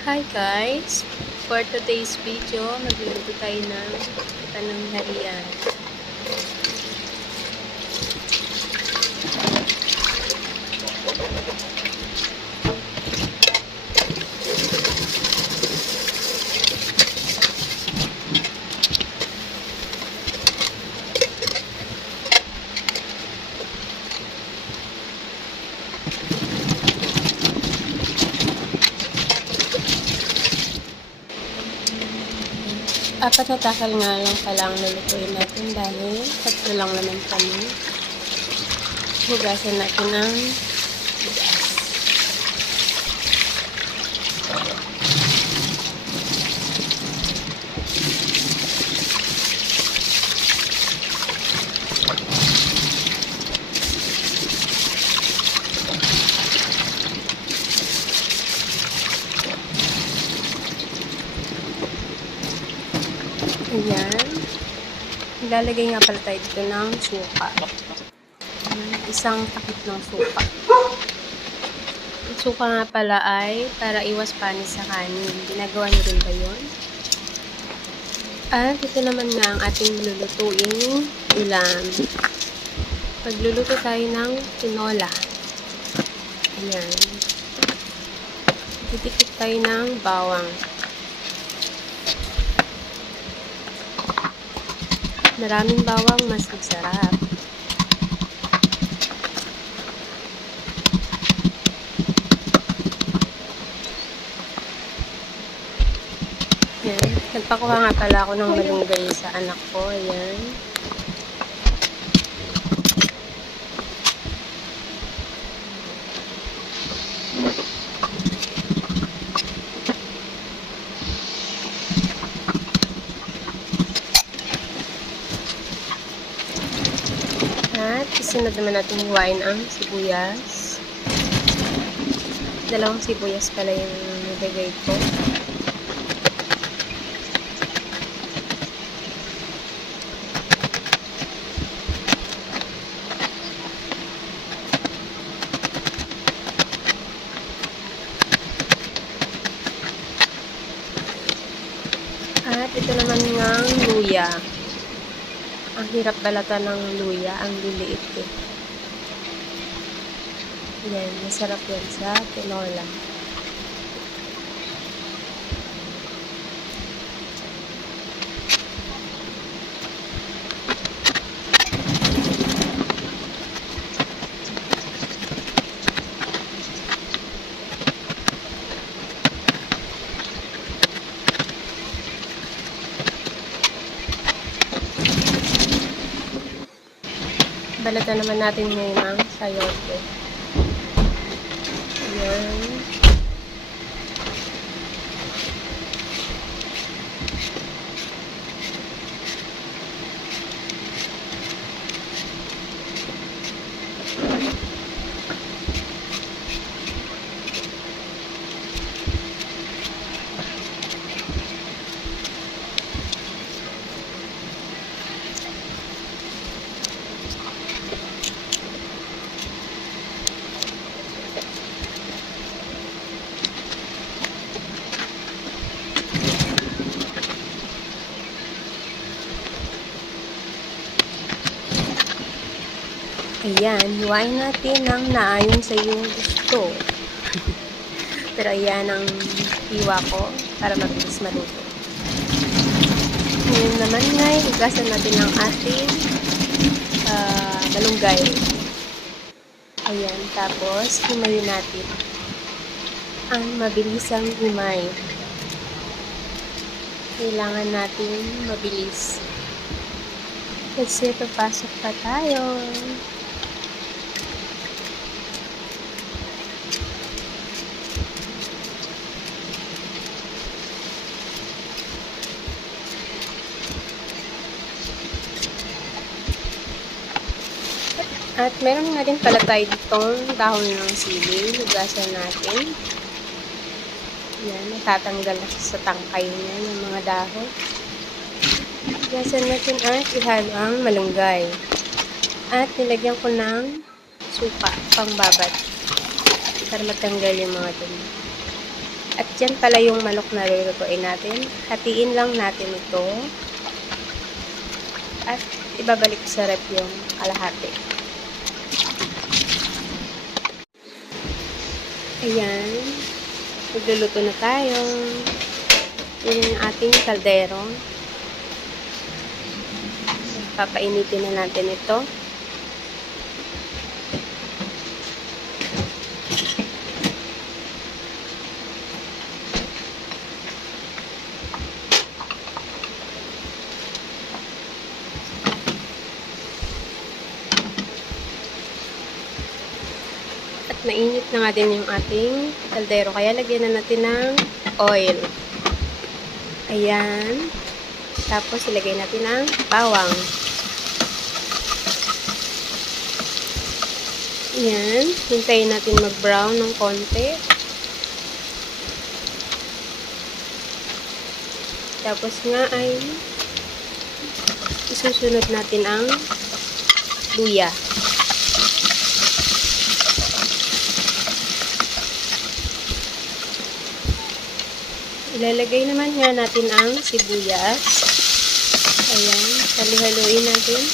Hi guys! For today's video, magluluto tayo ng pananghalian. Apat na takal nga lang pala ang lulutuin natin dahil tatlo lang naman kami. Hugasan natin ang bigas. Ayan. Ilalagay nga pala tayo dito ng suka. Isang takip ng suka. Ang suka nga pala ay para iwas panis sa kanin. Ginagawa niyo rin ba yun? At ito naman nga ang ating lulutuing ulam. Pagluluto tayo ng tinola. Ayan. Titikit tayo ng bawang. Maraming bawang, mas masarap. Yan. Nagpakuha nga pala ako ng malunggay sa anak ko. Ayan. At isunod naman natin hiwain ang sibuyas. Dalawang sibuyas pala yung nilagay ko. At ito naman ng luya. Ang hirap balatan ng luya, ang liliit eh. Yan, masarap yan sa tinola. Balatan naman natin ngayon ang sayote. Ayan. Ayan, hiwain natin ng naayon sa iyong gusto. Pero ayan ang hiwa ko para mabilis maluto. Ngayon naman ngay, hugasan natin ang ating malunggay. Ayan, tapos himayin natin. Ang mabilisang himay. Kailangan natin mabilis. Kasi papasok pa tayo. At meron na rin pala tayo ditong dahon ng sili. Hugasan natin. Yan, natatanggal na sa tangkay niya yung mga dahon. Hugasan natin at ihalo ang malunggay. At nilagyan ko ng suka, pangbabat. Para matanggal yung mga dumi. At yan pala yung manok na lulutuin natin. Hatiin lang natin ito. At ibabalik sa rep yung kalahati. Ayan. Magluluto na tayo. Yun yung ating kaldero. Papainitin na natin ito. At mainit na nga din yung ating kaldero. Kaya lagyan na natin ng oil. Ayan. Tapos ilagay natin ang bawang. Ayan. Hintayin natin mag-brown ng konti. Tapos nga ay isusunod natin ang luya. Ilalagay naman nga natin ang sibuyas. Ayan, halo-haluin natin.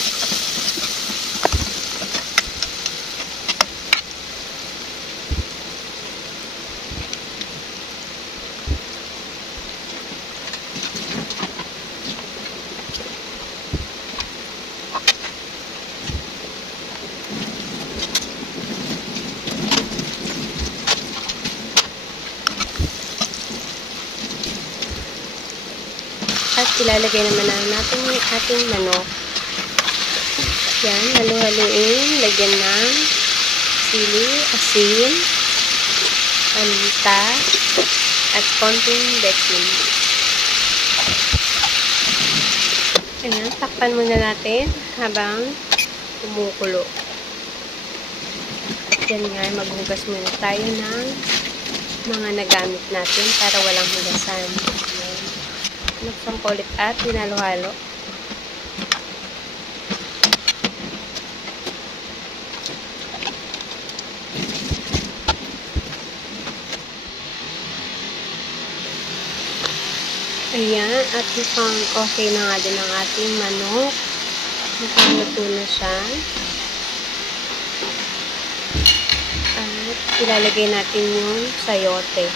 At ilalagay naman natin yung ating manok. Yan, halu-haluin. Lagyan ng sili, asin, paminta, at konting bechin. Ayan, takpan muna natin habang kumukulo. At yan nga, maghugas muna tayo ng mga nagamit natin para walang hugasan. Ayan. Nagsangkulit at hinalo-halo. Ayan, at mukhang okay na nga din ang ating manok. Mukhang luto na siya. At ilalagay natin yung sayote.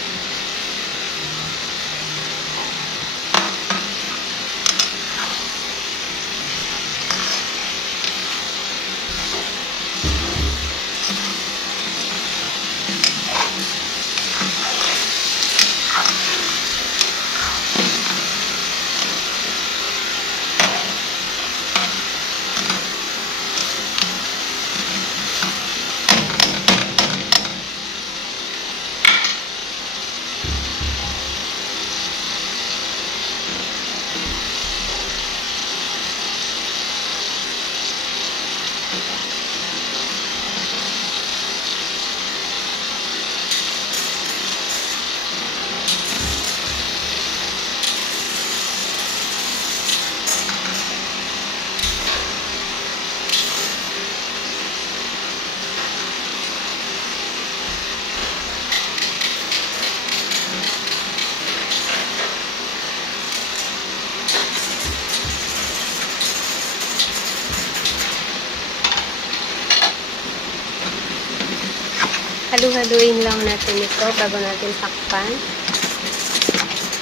Halu-haluin lang natin ito bago natin takpan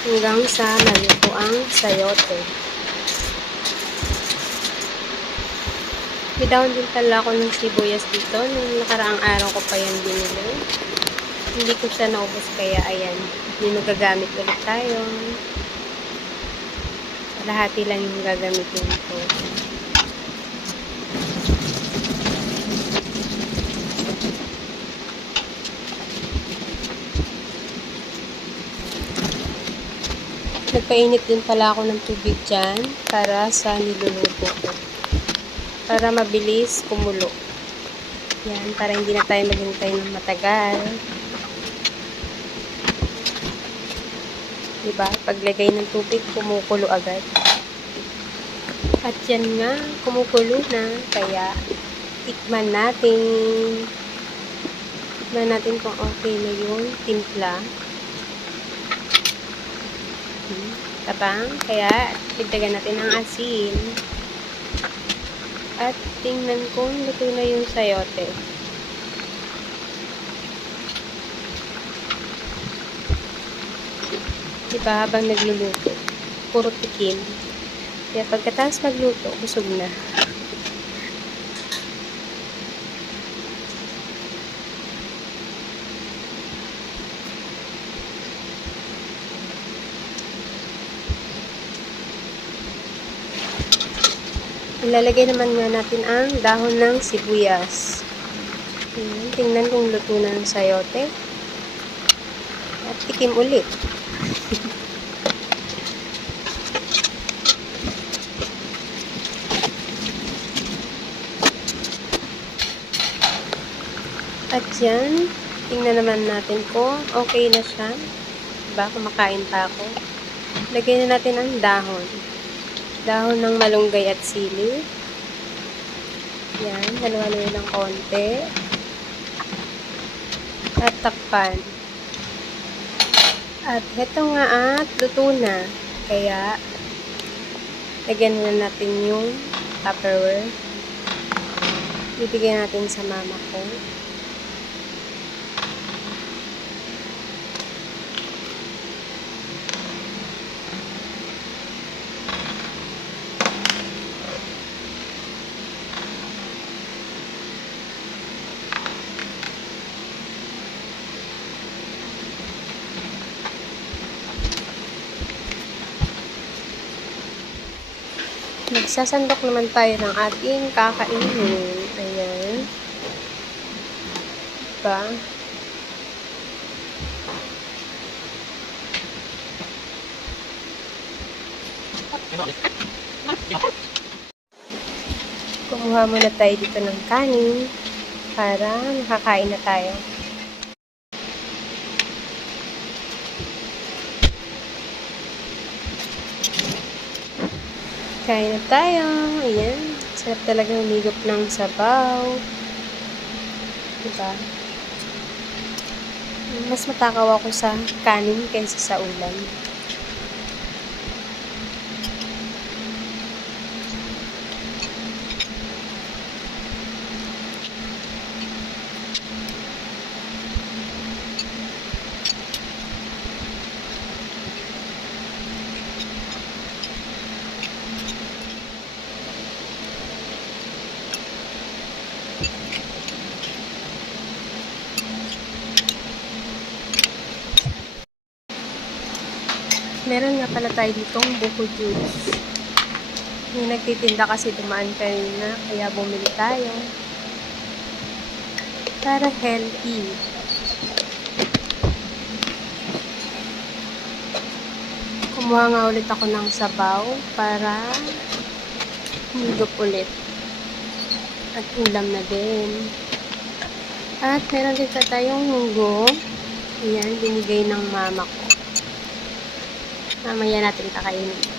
hanggang sa maluto ang sayote. Bidawon din pala ako ng sibuyas dito. Nung nakaraang araw ko pa yan binili. Hindi ko siya naubos kaya ayan. Hindi magagamit ulit tayo. Lahati lang yung gagamitin ko. Nagpainit din pala ako ng tubig dyan para sa niluluto ko. Para mabilis kumulo. Yan, para hindi na tayo maghintay ng matagal. Diba? Paglagay ng tubig, kumukulo agad. At yan nga, kumukulo na. Kaya, tikman natin. Tikman natin kung okay na yung timpla. Tabang, kaya dagdagan natin ang asin. At tingnan kung luto na yung sayote. Diba, habang nagluluto, puro tikim. Kaya pagkatapos magluto, busog na. Ilalagay naman nga natin ang dahon ng sibuyas. Tingnan kung luto na ng sayote. At tikim ulit. At yan, tingnan naman natin kung okay na siya. Diba, kumakain pa ako. Lagay na natin ang dahon. Dahon ng malunggay at sili. Yan, halo-halo ng konti. At takpan. At ito nga at luto na. Kaya, lagyan na natin yung Tupperware. Bibigyan natin sa mama ko. Magsasandok naman tayo ng ating kakainin. Ayan. Diba? Kumuha muna tayo dito ng kanin para makakain na tayo. Kain na tayo. Ayan. Sarap talaga humigop ng sabaw. Diba? Mas matakaw ako sa kanin kaysa sa ulam. Meron nga pala tayo ditong buko juice. Yung nagtitinda kasi dumaan kanina, kaya bumili tayo. Para healthy. Kumuha nga ulit ako ng sabaw para humigop ulit. At ulam na din. At meron din tayong munggo. Ayan, binigay ng mama ko. Mamaya natin kakainin.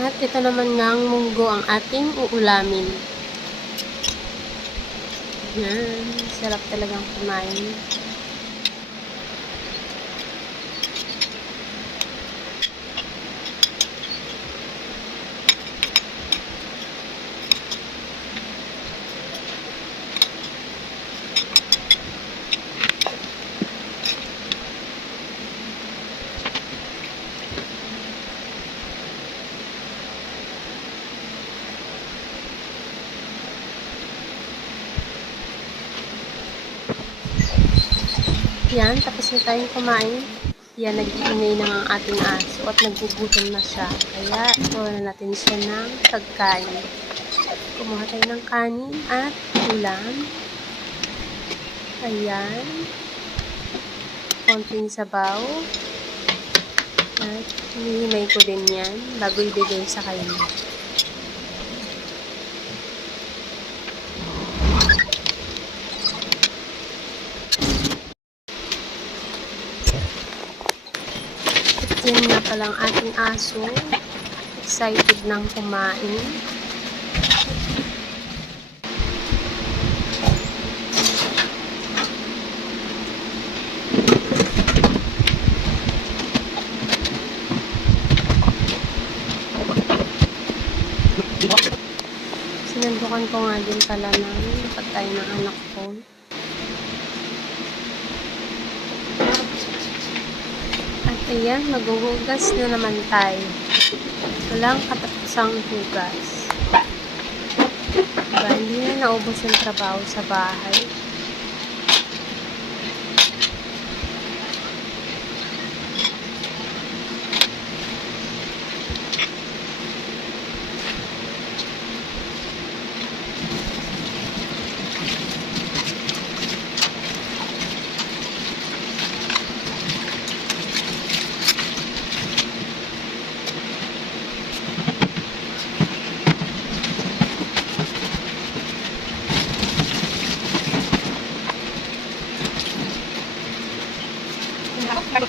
At ito naman nga ang munggo ang ating uulamin. Yan, sarap talagang kumain. Yan, tapos na tayong kumain. Yan, nag-iingay na ang ating aso at naggugutom na siya. Kaya, ituwa na natin siya ng pagkain. Kumuha tayo ng kanin at ulam. Ayan. konting sabaw. At hinihimay ko din yan bago ibigay sa kanya. At yan nga palang ating aso. Excited nang kumain. Sinandukan ko nga din pala ng pagkain ng anak ko. At ayan, maghuhugas na naman tayo. Walang katapusang hugas. Diba, hindi na naubos yung trabaho sa bahay.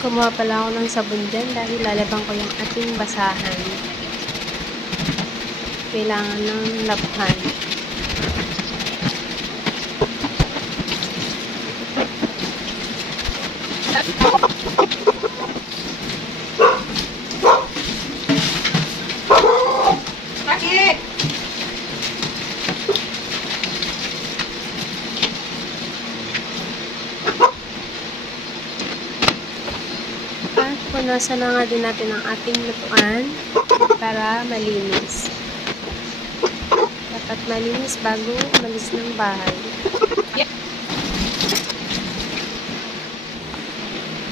Kumuha pala ako ng sabon dyan dahil lalabang ko yung ating basahan. Kailangan ng labhan. Bakit? Punasan na nga din natin ang ating lutuan para malinis. Dapat malinis bago umalis ng bahay.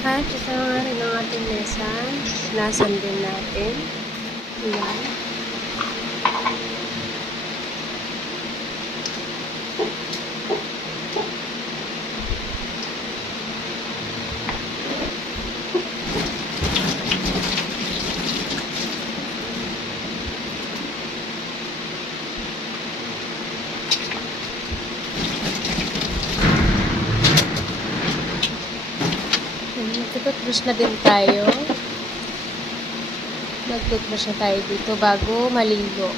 At ito na nga rin ang ating mesa. Punasan din natin. Ayan. Mag-toothbrush na din tayo. Mag-toothbrush na tayo dito bago maligo.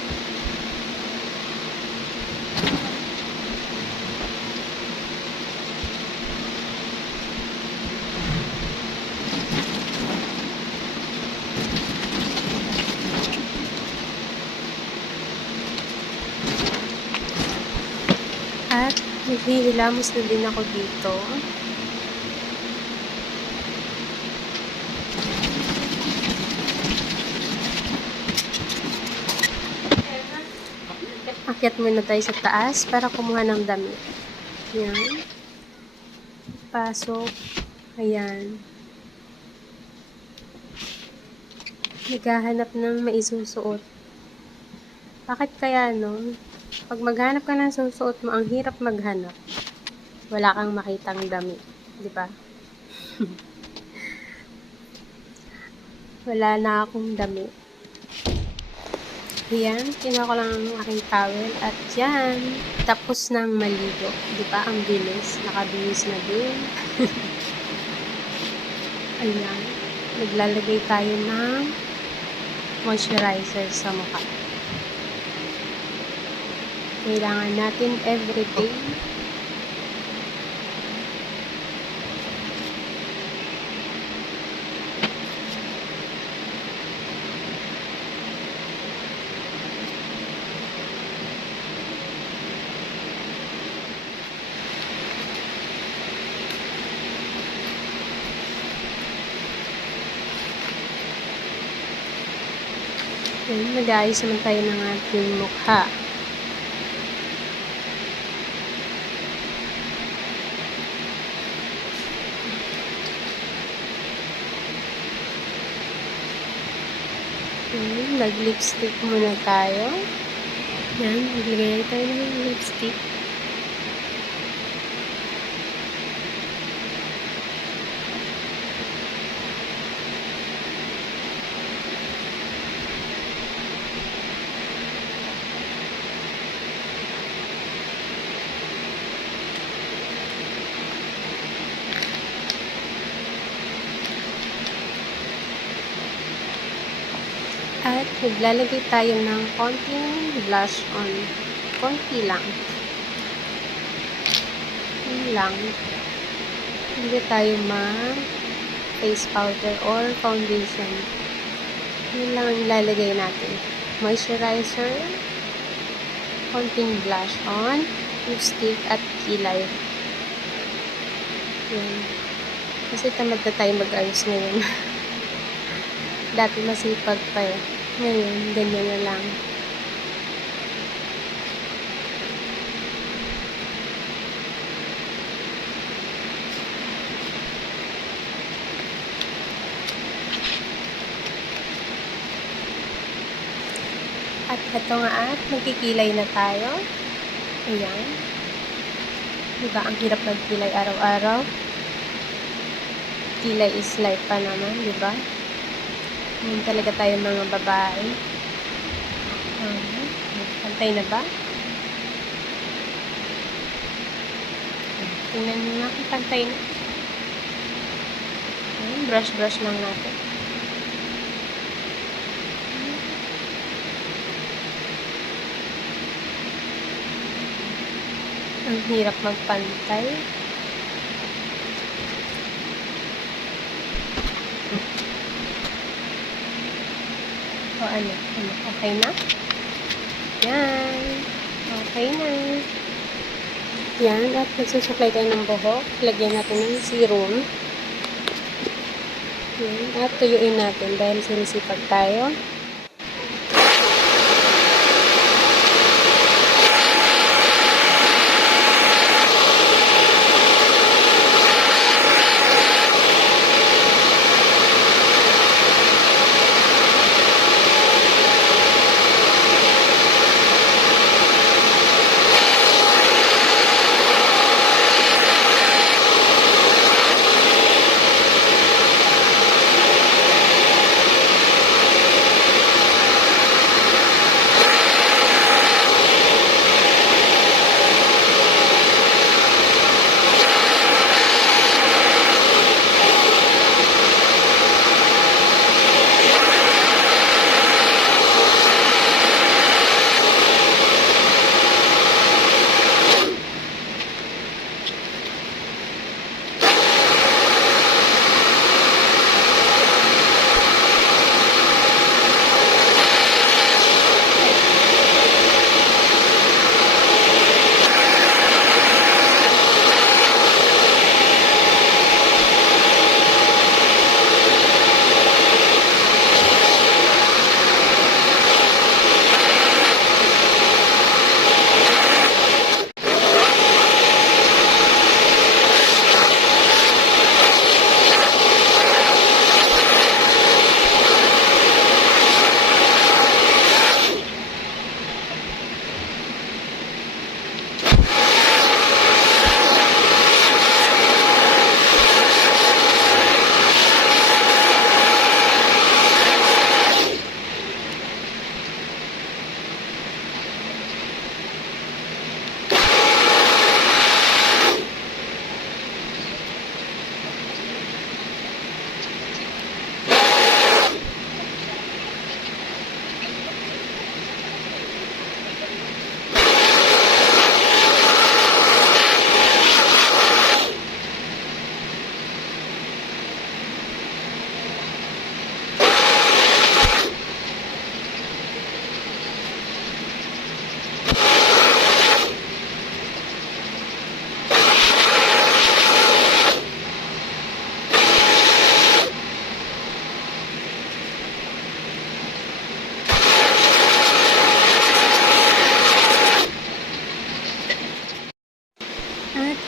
At naghihilamos na din ako dito. Akyat muna tayo sa taas para kumuha ng damit. Ayan. Pasok. Ayan. Naghahanap ng maisusuot. Bakit kaya, no? Pag maghanap ka ng susuot mo, ang hirap maghanap. Wala kang makitang damit. Di ba? Wala na akong damit. Ayan, kinuha ko lang ang aking towel at yan, tapos nang maligo. Di ba? Ang bilis. Nakabihis na din. Ayan. Naglalagay tayo ng moisturizer sa mukha. Kailangan natin everyday. Mag-aayos naman tayo ng ating mukha. Nag-lipstick muna tayo. Yan, maglagay tayo ng lipstick. Maglalagay tayo ng konting blush on. Konti lang. Yun lang. Hindi tayo face powder or foundation. Yun lang ang ilalagay natin. Moisturizer, konting blush on, lipstick at kilay. Yun. Kasi tamad na tayo mag-ayos ngayon. Dati masipag pa eh. Ngayon, ganyan na lang. At ito nga at magkikilay na tayo. Ayan. Diba, ang hirap magkilay araw-araw. Kilay is life pa naman, diba? Ngayon talaga tayo mga babae. Pantay na ba? Tingnan nyo nga kung pantay na. Ayan, brush lang natin. Ang hirap magpantay. O ano? Okay na? Yan. Okay na. Yan. At nagsusuklay tayo ng buhok. Lagyan natin ng serum. Yan. At tuyuin natin dahil sinisipag tayo.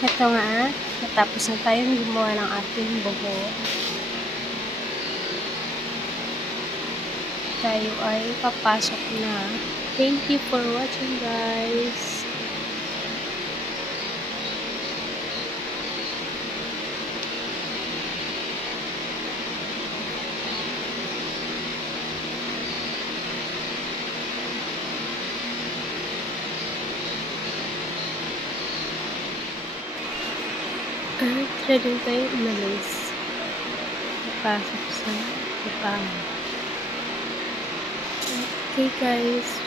Ito nga, natapos na tayong gumawa ng ating buhok. Tayo ay papasok na. Thank you for watching, guys. At ready tayo umalis. Pasok sa upahan. Okay guys,